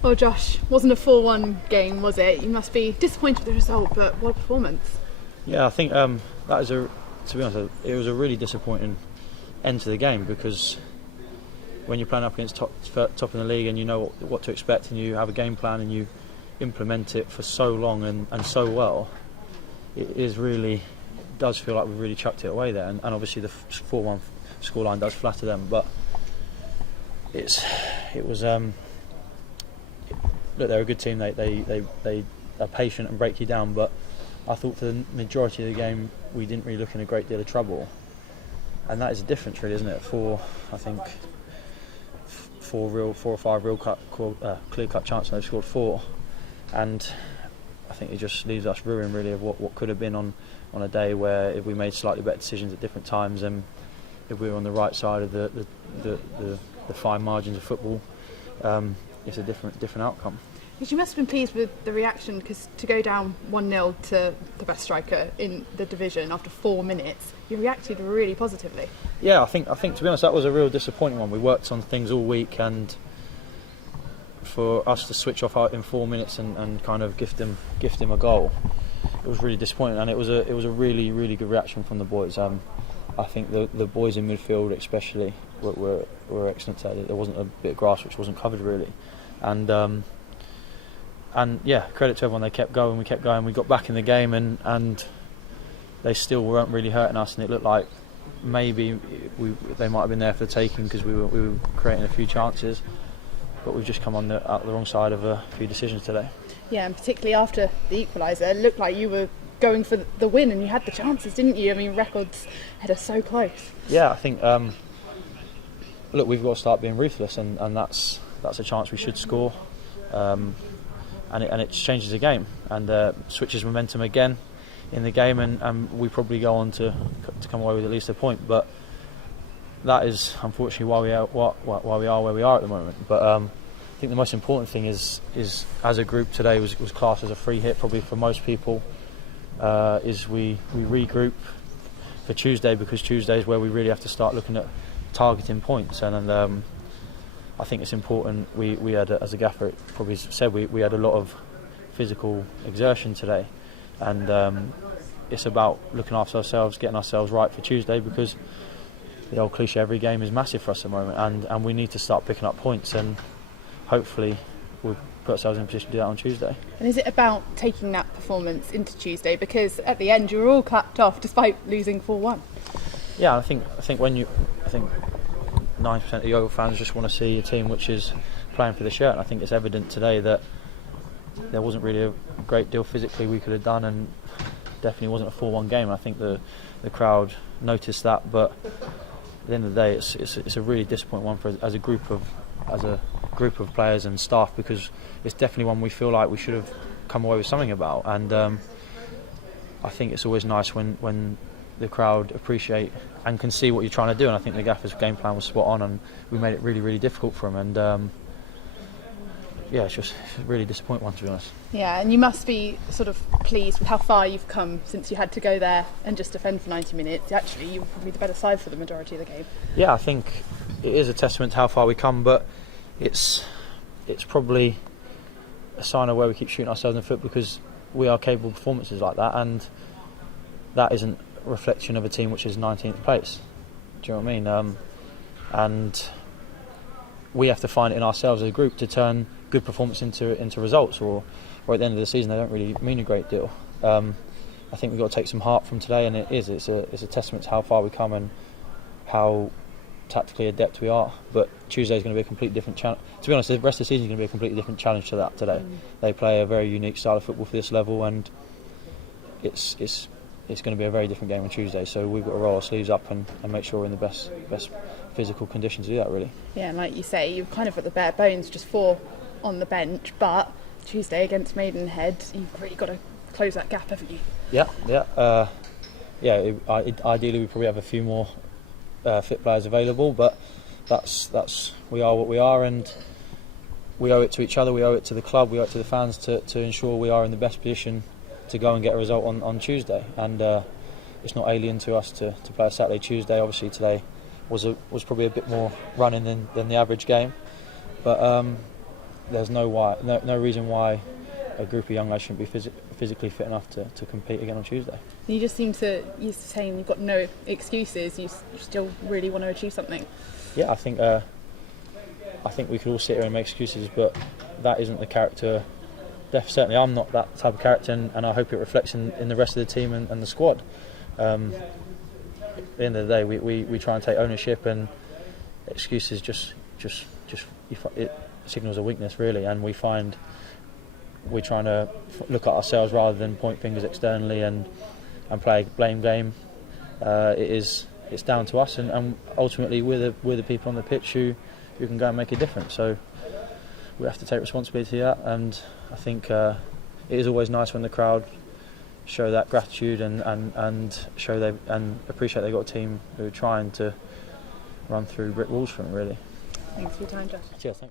Well, Josh, wasn't a 4-1 game, was it? You must be disappointed with the result, but what a performance. Yeah, I think to be honest, it was a really disappointing end to the game, because when you're playing up against top in the league and you know what to expect and you have a game plan and you implement it for so long and so well, does feel like we've really chucked it away there. And obviously the 4-1 scoreline does flatter them, but look, they're a good team. They are patient and break you down, but I thought for the majority of the game we didn't really look in a great deal of trouble, and that is a difference, really, isn't it? Four or five real clear-cut chances, and they've scored 4, and I think it just leaves us ruined, really, of what could have been on a day where, if we made slightly better decisions at different times, and if we were on the right side of the fine margins of football, it's a different outcome. Because you must have been pleased with the reaction, because to go down 1-0 to the best striker in the division after 4 minutes, you reacted really positively. Yeah, I think to be honest, that was a real disappointing one. We worked on things all week, and for us to switch off in 4 minutes and kind of gift him a goal, it was really disappointing. And it was a really, really good reaction from the boys. I think the boys in midfield especially were excellent today. There wasn't a bit of grass which wasn't covered, really, and yeah, credit to everyone. They kept going, we kept going, we got back in the game, and they still weren't really hurting us, and it looked like maybe they might have been there for the taking, because we were creating a few chances, but we've just come out the wrong side of a few decisions today. Yeah, and particularly after the equaliser, it looked like you were going for the win, and you had the chances, didn't you? I mean, records had us so close. Yeah, I think look, we've got to start being ruthless, and that's a chance we should score, and it changes the game and switches momentum again in the game, and we probably go on to come away with at least a point. But that is unfortunately why we are where we are at the moment. But I think the most important thing is as a group today was classed as a free hit, probably for most people. Is we regroup for Tuesday, because Tuesday is where we really have to start looking at targeting points, and I think it's important. We had, as a gaffer probably said, we had a lot of physical exertion today, and it's about looking after ourselves, getting ourselves right for Tuesday, because the old cliche, every game is massive for us at the moment, and we need to start picking up points, and hopefully we'll put ourselves in a position to do that on Tuesday. And is it about taking that performance into Tuesday, because at the end you were all clapped off despite losing 4-1? Yeah, I think 9% of the Yeovil fans just want to see a team which is playing for the shirt. And I think it's evident today that there wasn't really a great deal physically we could have done, and definitely wasn't a 4-1 game. I think the crowd noticed that, but at the end of the day, it's a really disappointing one for as a group of players and staff, because it's definitely one we feel like we should have come away with something about. And I think it's always nice when the crowd appreciate and can see what you're trying to do, and I think the Gaffer's game plan was spot on, and we made it really, really difficult for him, and yeah, it's just a really disappointing one, to be honest. Yeah, and you must be sort of pleased with how far you've come since you had to go there and just defend for 90 minutes. Actually, you were probably the better side for the majority of the game. Yeah, I think it is a testament to how far we come, but it's probably a sign of where we keep shooting ourselves in the foot, because we are capable of performances like that, and that isn't a reflection of a team which is 19th place. Do you know what I mean? And we have to find it in ourselves as a group to turn good performance into results, or at the end of the season they don't really mean a great deal. I think we've got to take some heart from today, and it's a testament to how far we come and how tactically adept we are. But Tuesday is going to be a completely different challenge. To be honest, the rest of the season is going to be a completely different challenge to that today. They play a very unique style of football for this level, and it's going to be a very different game on Tuesday. So we've got to roll our sleeves up and make sure we're in the best physical condition to do that, really. Yeah, and like you say, you've kind of got the bare bones, just 4 on the bench, but Tuesday against Maidenhead, you've really got to close that gap, haven't you? Yeah. Ideally we probably have a few more fit players available, but that's we are what we are, and we owe it to each other, we owe it to the club, we owe it to the fans to ensure we are in the best position to go and get a result on Tuesday. And it's not alien to us to play a Saturday, Tuesday. Obviously today was probably a bit more running than the average game, but there's no reason why a group of young lads shouldn't be physically fit enough to compete again on Tuesday. You just seem to, you're saying you've got no excuses, you still really want to achieve something. Yeah, I think we could all sit here and make excuses, but that isn't the character. Certainly I'm not that type of character, and I hope it reflects in the rest of the team and the squad. At the end of the day, we try and take ownership, and excuses just it signals a weakness really, and we're trying to look at ourselves rather than point fingers externally and play a blame game. It's down to us, and ultimately we're the people on the pitch who can go and make a difference. So we have to take responsibility of that, and I think it is always nice when the crowd show that gratitude and show and appreciate they've got a team who are trying to run through brick walls for them, really. Thanks for your time, Josh. Cheers, thanks.